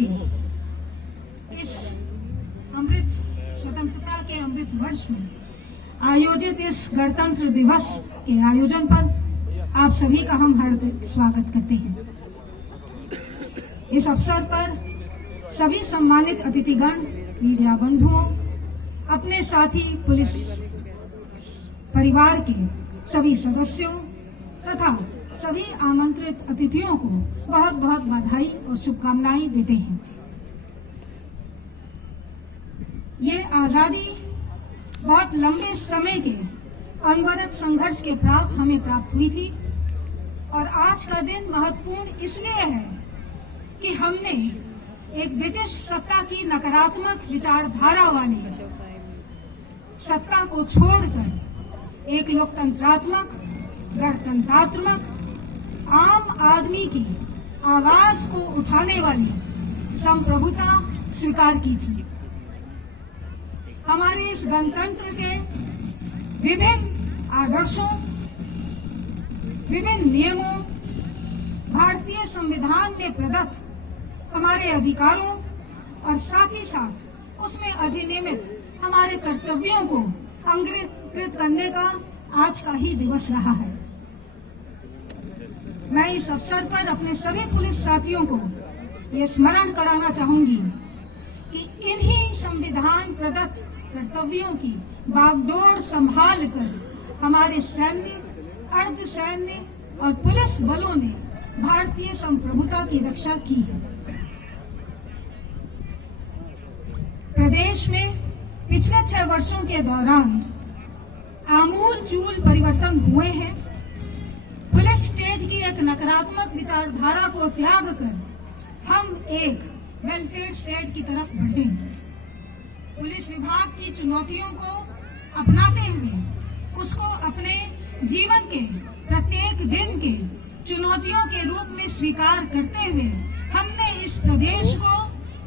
के इस अमृत स्वतंत्रता के अमृत वर्ष में आयोजित इस गणतंत्र दिवस के आयोजन पर आप सभी का हम हार्दिक स्वागत करते हैं। इस अवसर पर सभी सम्मानित अतिथिगण, मीडिया बंधुओं, अपने साथी पुलिस परिवार के सभी सदस्यों तथा सभी आमंत्रित अतिथियों को बहुत बहुत बधाई और शुभकामनाएं देते हैं। ये आजादी बहुत लंबे समय के अनवरत संघर्ष के प्राप्त हमें प्राप्त हुई थी और आज का दिन महत्वपूर्ण इसलिए है कि हमने एक ब्रिटिश सत्ता की नकारात्मक विचारधारा वाली सत्ता को छोड़कर एक लोकतंत्रात्मक, गणतंत्रात्मक, आम आदमी की आवाज को उठाने वाली संप्रभुता स्वीकार की थी। हमारे इस गणतंत्र के विभिन्न आदर्शों, विभिन्न नियमों, भारतीय संविधान में प्रदत्त हमारे अधिकारों और साथ ही साथ उसमें अधिनियमित हमारे कर्तव्यों को अंगीकृत करने का आज का ही दिवस रहा है। मैं इस अवसर पर अपने सभी पुलिस साथियों को ये स्मरण कराना चाहूंगी कि इन्हीं संविधान प्रदत्त कर्तव्यों की बागडोर संभाल कर हमारे सैन्य, अर्धसैन्य और पुलिस बलों ने भारतीय संप्रभुता की रक्षा की है। प्रदेश में पिछले 6 वर्षों के दौरान आमूल-चूल परिवर्तन हुए हैं। पुलिस स्टेट की एक नकारात्मक विचारधारा को त्याग कर हम एक वेलफेयर स्टेट की तरफ बढ़े। पुलिस विभाग की चुनौतियों को अपनाते हुए उसको अपने जीवन के प्रत्येक दिन के चुनौतियों के रूप में स्वीकार करते हुए हमने इस प्रदेश को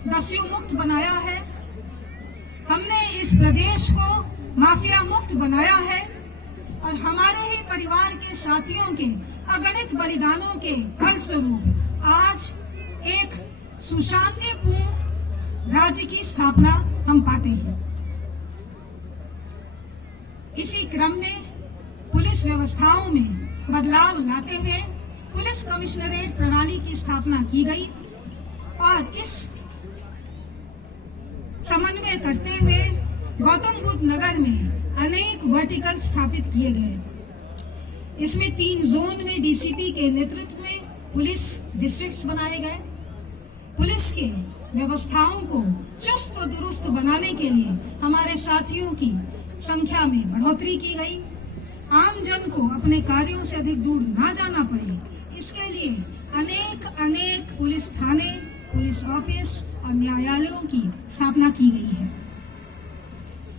नशा मुक्त बनाया है। हमने इस प्रदेश को माफिया मुक्त बनाया है और हमारे ही परिवार के साथियों के अगणित बलिदानों के फलस्वरूप आज एक सुशांतिपूर्ण राज्य की स्थापना हम पाते हैं। इसी क्रम में पुलिस व्यवस्थाओं में बदलाव लाते हुए पुलिस कमिश्नरेट प्रणाली की स्थापना की गई और इस समन्वय करते हुए गौतम बुद्ध नगर में अनेक वर्टिकल स्थापित किए गए। इसमें 3 जोन में डीसीपी के नेतृत्व में पुलिस डिस्ट्रिक्ट्स बनाए गए। पुलिस के व्यवस्थाओं को चुस्त और दुरुस्त बनाने के लिए हमारे साथियों की संख्या में बढ़ोतरी की गई। आम जन को अपने कार्यों से अधिक दूर ना जाना पड़े, इसके लिए अनेक पुलिस थाने, पुलिस ऑफिस और न्यायालयों की स्थापना की गई है।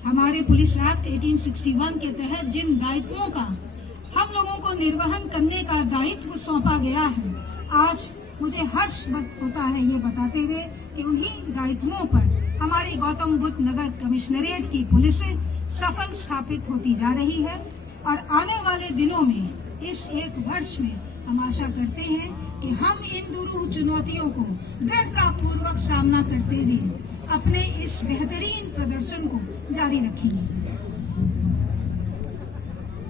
हमारे पुलिस एक्ट 1861 के तहत जिन दायित्वों का हम लोगों को निर्वहन करने का दायित्व सौंपा गया है, आज मुझे हर्ष होता है ये बताते हुए कि उन्हीं दायित्वों पर हमारी गौतम बुद्ध नगर कमिश्नरेट की पुलिस सफल स्थापित होती जा रही है और आने वाले दिनों में इस 1 वर्ष में हम आशा करते हैं कि हम इन दुरूह चुनौतियों को दृढ़ता पूर्वक सामना करते हुए अपने इस बेहतरीन प्रदर्शन को जारी रखेंगे।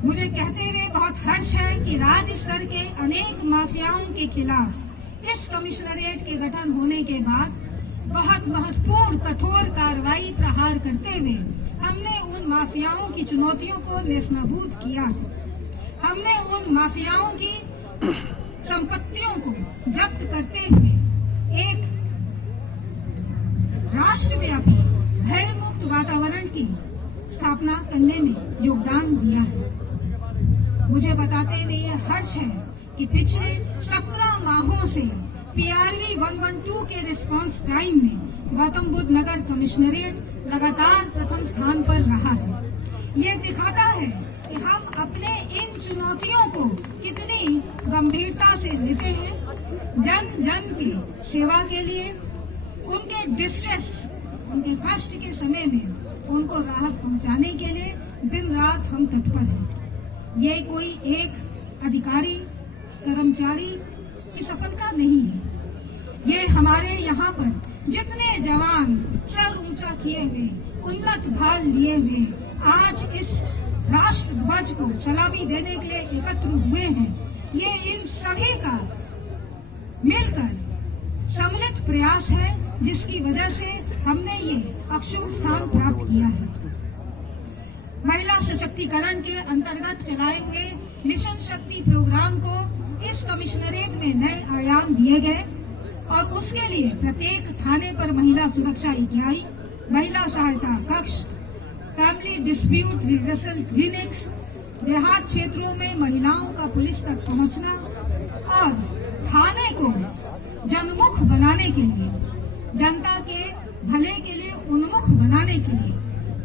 मुझे कहते हुए बहुत हर्ष है कि राज्य स्तर के अनेक माफियाओं के खिलाफ इस कमिश्नरेट के गठन होने के बाद बहुत महत्वपूर्ण कठोर कार्रवाई प्रहार करते हुए हमने उन माफियाओं की चुनौतियों को नेस्तनाबूद किया। हमने उन माफियाओं की संपत्तियों को जब्त करते हुए एक राष्ट्रव्यापी भय मुक्त वातावरण की स्थापना करने में योगदान दिया है। मुझे बताते हुए यह हर्ष है कि पिछले 17 माहों से PRV 112 के रिस्पांस टाइम में गौतम बुद्ध नगर कमिश्नरेट लगातार प्रथम स्थान पर रहा है। यह दिखाता है कि हम अपने इन चुनौतियों को कितनी गंभीरता से लेते हैं। जन जन की सेवा के लिए, उनके डिस्ट्रेस, उनके कष्ट के समय में उनको राहत पहुंचाने के लिए दिन रात हम तत्पर हैं। ये कोई एक अधिकारी, कर्मचारी की सफलता नहीं है। ये हमारे यहाँ पर जितने जवान सर ऊंचा किए हुए, उन्नत भाल लिए हुए आज इस राष्ट्र ध्वज को सलामी देने के लिए एकत्र हुए हैं, ये इन सभी का मिलकर सम्मिलित प्रयास है, जिसकी वजह से हमने ये अक्षुण्ण स्थान प्राप्त किया है। महिला सशक्तिकरण के अंतर्गत चलाए हुए मिशन शक्ति प्रोग्राम को इस कमिश्नरेट में नए आयाम दिए गए और उसके लिए प्रत्येक थाने पर महिला सुरक्षा इकाई, महिला सहायता कक्ष, फैमिली डिस्प्यूट रिड्रेसल क्लिनिक्स, देहात क्षेत्रों में महिलाओं का पुलिस तक पहुंचना और थाने को जनमुख बनाने के लिए, जनता के भले के लिए उन्मुख बनाने के लिए,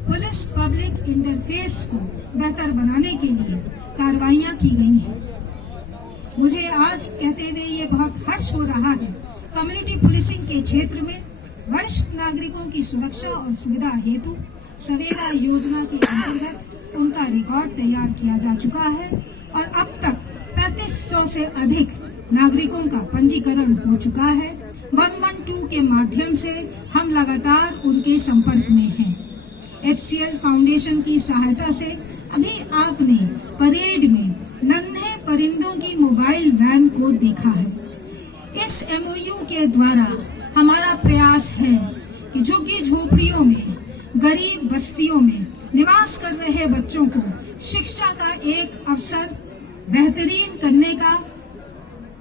पुलिस पब्लिक इंटरफेस को बेहतर बनाने के लिए कार्रवाइयां की गई हैं। मुझे आज कहते हुए ये बहुत हर्ष हो रहा है, कम्युनिटी पुलिसिंग के क्षेत्र में वरिष्ठ नागरिकों की सुरक्षा और सुविधा हेतु सवेरा योजना के अंतर्गत उनका रिकॉर्ड तैयार किया जा चुका है और अब तक 3500 से अधिक नागरिकों का पंजीकरण हो चुका है। 112 के माध्यम से हम लगातार उनके संपर्क में हैं। HCL फाउंडेशन की सहायता से अभी आपने परेड में नन्हे परिंदों की मोबाइल वैन को देखा है। इस MOU के द्वारा हमारा प्रयास है कि झुग्गी झोपड़ियों में, गरीब बस्तियों में निवास कर रहे बच्चों को शिक्षा का एक अवसर बेहतरीन करने का,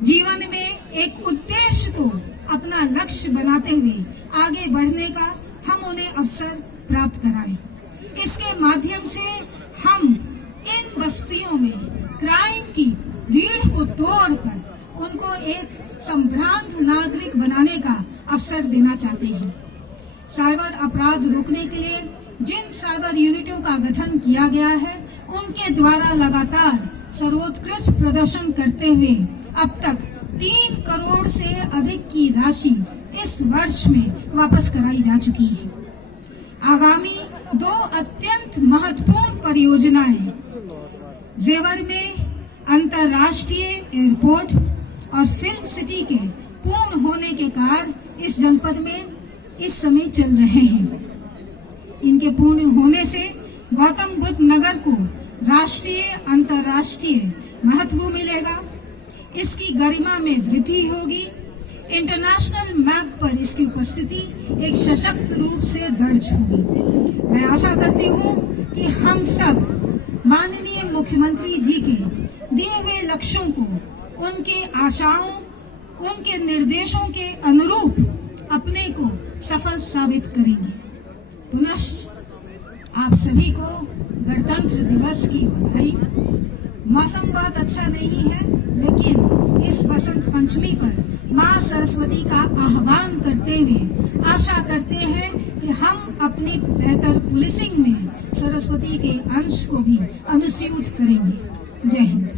जीवन में एक उद्देश्य को अपना लक्ष्य बनाते हुए आगे बढ़ने का हम उन्हें अवसर प्राप्त कराएं। इसके माध्यम से हम इन बस्तियों में क्राइम की रीढ़ को तोड़कर उनको एक संभ्रांत नागरिक बनाने का अवसर देना चाहते हैं। साइबर अपराध रोकने के लिए जिन साइबर यूनिटों का गठन किया गया है, उनके द्वारा लगातार सर्वोत्कृष्ट प्रदर्शन करते हुए अब तक 3 करोड़ से अधिक की राशि इस वर्ष में वापस कराई जा चुकी है। आगामी 2 अत्यंत महत्वपूर्ण परियोजनाएं जेवर में अंतर्राष्ट्रीय एयरपोर्ट और फिल्म सिटी के पूर्ण होने के कार्य इस जनपद में इस समय चल रहे हैं। इनके पूर्ण होने से गौतम बुद्ध नगर को राष्ट्रीय अंतर्राष्ट्रीय महत्व मिलेगा, इसकी गरिमा में वृद्धि होगी, इंटरनेशनल मैप पर इसकी उपस्थिति एक सशक्त रूप से दर्ज होगी। मैं आशा करती हूँ कि हम सब माननीय मुख्यमंत्री जी के दिए हुए लक्ष्यों को, उनके आशाओं, उनके निर्देशों के अनुरूप अपने को सफल साबित करेंगे। पुनः आप सभी को गणतंत्र दिवस की बधाई। मौसम बहुत अच्छा नहीं है, लेकिन इस बसंत पंचमी पर माँ सरस्वती का आह्वान करते हुए आशा करते हैं कि हम अपनी बेहतर पुलिसिंग में सरस्वती के अंश को भी अनुस्यूत करेंगे। जय हिंद।